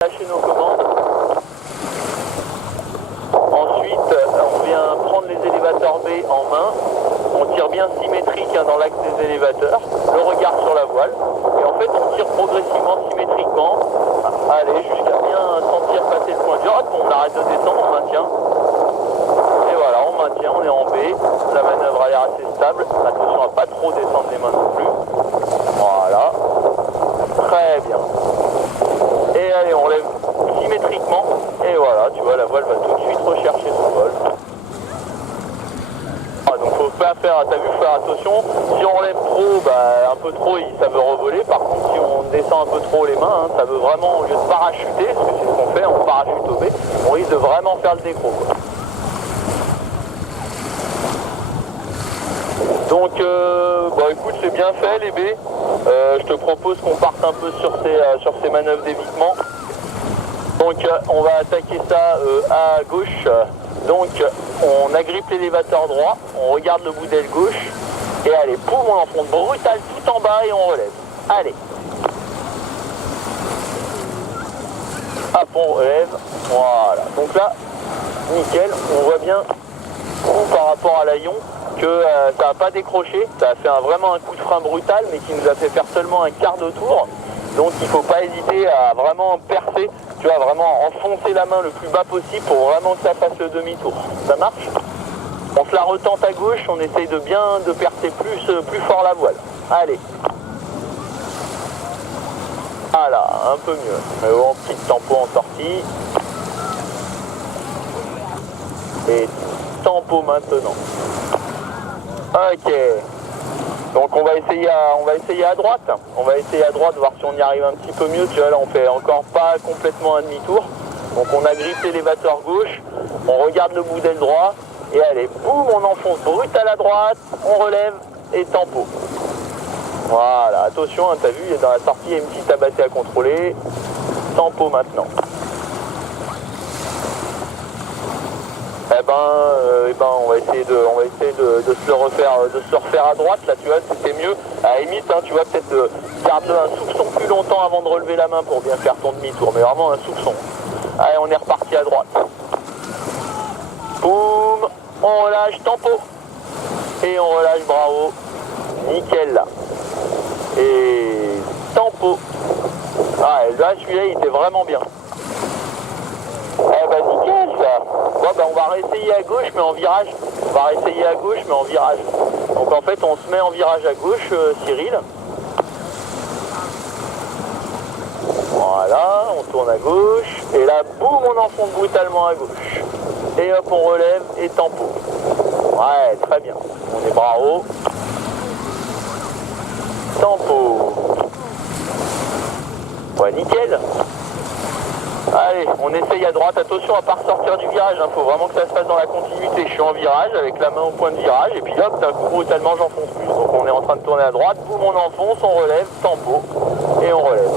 Lâcher nos commandes. Ensuite, on vient prendre les élévateurs B en main. On tire bien symétrique dans l'axe des élévateurs. Le regard sur la voile. Et en fait, on tire progressivement, symétriquement. Allez, jusqu'à bien sentir passer le point dur. On arrête de descendre, on maintient. Et voilà, on maintient, on est en B. La manœuvre a l'air assez stable. Attention à pas trop descendre les mains non plus. Voilà. Très bien. Et allez, on lève symétriquement. Et voilà, tu vois, la voile va tout de suite rechercher son vol. Donc faut pas faire, t'as vu, faire attention. Si on lève trop, un peu trop, ça veut revoler. Par contre, si on descend un peu trop les mains, ça veut vraiment, au lieu de parachuter, parce que c'est ce qu'on fait, on parachute au B, on risque de vraiment faire le décro, quoi. Donc, écoute, c'est bien fait les B. Je te propose qu'on parte un peu sur ces manœuvres d'évitement. Donc, on va attaquer ça à gauche. Donc, on agrippe l'élévateur droit, on regarde le bout d'aile gauche. Et allez, poum, on enfonce brutal tout en bas et on relève. Allez. Hop, on relève. Voilà. Donc là, nickel, on voit bien par rapport à l'aïon que ça n'a pas décroché, ça a fait vraiment un coup de frein brutal mais qui nous a fait faire seulement un quart de tour. Donc il ne faut pas hésiter à vraiment percer, tu vois, vraiment enfoncer la main le plus bas possible pour vraiment que ça fasse le demi-tour. Ça marche? On se la retente à gauche, on essaye de bien de percer plus fort la voile. Allez. Voilà, un peu mieux. Mais bon, petit tempo en sortie. Et tempo maintenant. Ok. Donc on va essayer à droite. On va essayer à droite, voir si on y arrive un petit peu mieux. Tu vois, là on fait encore pas complètement un demi-tour. Donc on agrippe l'élévateur gauche, on regarde le bout d'aile droit, et allez, boum, on enfonce brutal à droite, on relève et tempo. Voilà, attention, t'as vu, dans la sortie, il y a une petite abattée à contrôler. Tempo maintenant. On va essayer de se le refaire à droite, là, tu vois, c'était mieux. À la limite, tu vois, peut-être garde un soupçon plus longtemps avant de relever la main pour bien faire ton demi-tour, mais vraiment un soupçon. Allez, on est reparti à droite. Boum, on relâche, tempo. Et on relâche, bravo. Nickel, là. Et tempo. Ah, là, celui-là, il était vraiment bien. Nickel, ça. Bon, on va réessayer à gauche, mais en virage. Donc, en fait, on se met en virage à gauche, Cyril. Voilà, on tourne à gauche. Et là, boum, on enfonce brutalement à gauche. Et hop, on relève et tempo. Ouais, très bien. On est bravo. Tempo. Ouais, nickel. Allez, on essaye à droite. Attention à ne pas ressortir du virage. Faut vraiment que ça se fasse dans la continuité. Je suis en virage avec la main au point de virage. Et puis hop, d'un coup, brutalement, j'enfonce plus. Donc on est en train de tourner à droite. Boum, on enfonce, on relève, tempo. Et on relève.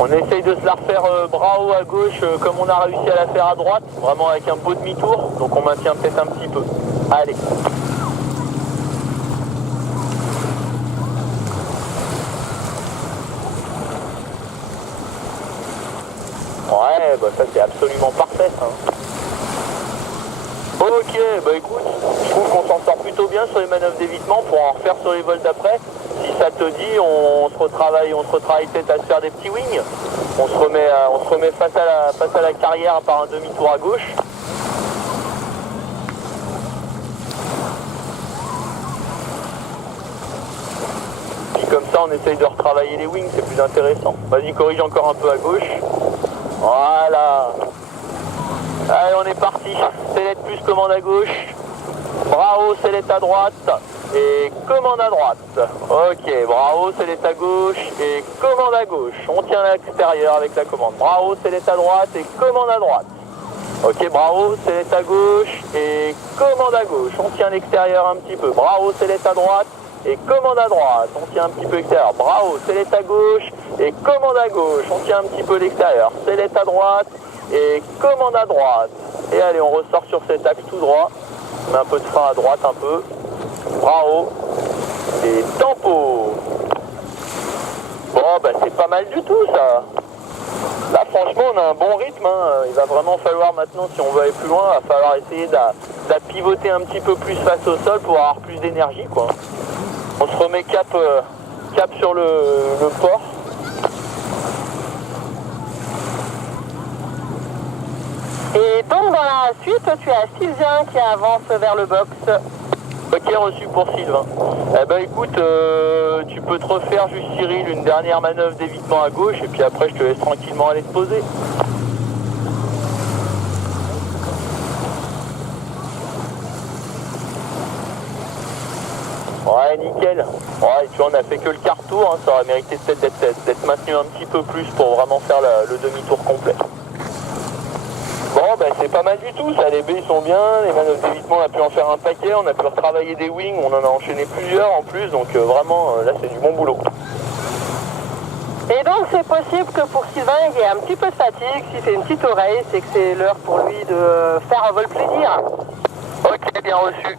On essaye de se la refaire bras haut à gauche comme on a réussi à la faire à droite, vraiment avec un beau demi-tour, donc on maintient peut-être un petit peu. Allez. Ouais, ça c'est absolument parfait. Ok, écoute, je trouve qu'on s'en sort plutôt bien sur les manœuvres d'évitement pour en refaire sur les vols d'après. Si ça te dit, on se retravaille peut-être à se faire des petits wings. On se remet face à la carrière par un demi-tour à gauche. Puis comme ça, on essaye de retravailler les wings, c'est plus intéressant. Vas-y, corrige encore un peu à gauche. Voilà. Allez, on est parti. Sellette plus commande à gauche. Bravo, sellette à droite. Et commande à droite. Ok, bravo, sellette à gauche et commande à gauche. On tient à l'extérieur avec la commande. Bravo, sellette à droite et commande à droite. Ok, bravo, sellette à gauche et commande à gauche. On tient à l'extérieur un petit peu. Bravo, sellette à droite et commande à droite. On tient un petit peu l'extérieur. Bravo, sellette à gauche et commande à gauche. On tient un petit peu l'extérieur. Sellette à droite et commande à droite. Et allez, on ressort sur cet axe tout droit. On met un peu de frein à droite, un peu. Bravo. Et tempo. Bon, bah c'est pas mal du tout ça. Là, franchement, on a un bon rythme. Hein. Il va vraiment falloir maintenant, si on veut aller plus loin, il va falloir essayer de pivoter un petit peu plus face au sol pour avoir plus d'énergie, quoi. On se remet cap sur le port. Et donc dans la suite, tu as Sylvain qui avance vers le box. Ok, reçu pour Sylvain. Eh ben écoute, tu peux te refaire juste Cyril une dernière manœuvre d'évitement à gauche et puis après je te laisse tranquillement aller te poser. Ouais, nickel. Ouais, tu vois, on a fait que le quart tour, hein, ça aurait mérité peut-être d'être maintenu un petit peu plus pour vraiment faire le demi-tour complet. Bon, ben c'est pas mal du tout, ça, les baies sont bien, les manœuvres d'évitement, on a pu en faire un paquet, on a pu retravailler des wings, on en a enchaîné plusieurs en plus, donc vraiment, là c'est du bon boulot. Et donc c'est possible que pour Sylvain il y ait un petit peu de fatigue, si c'est une petite oreille, c'est que c'est l'heure pour lui de faire un vol plaisir. Ok, bien reçu.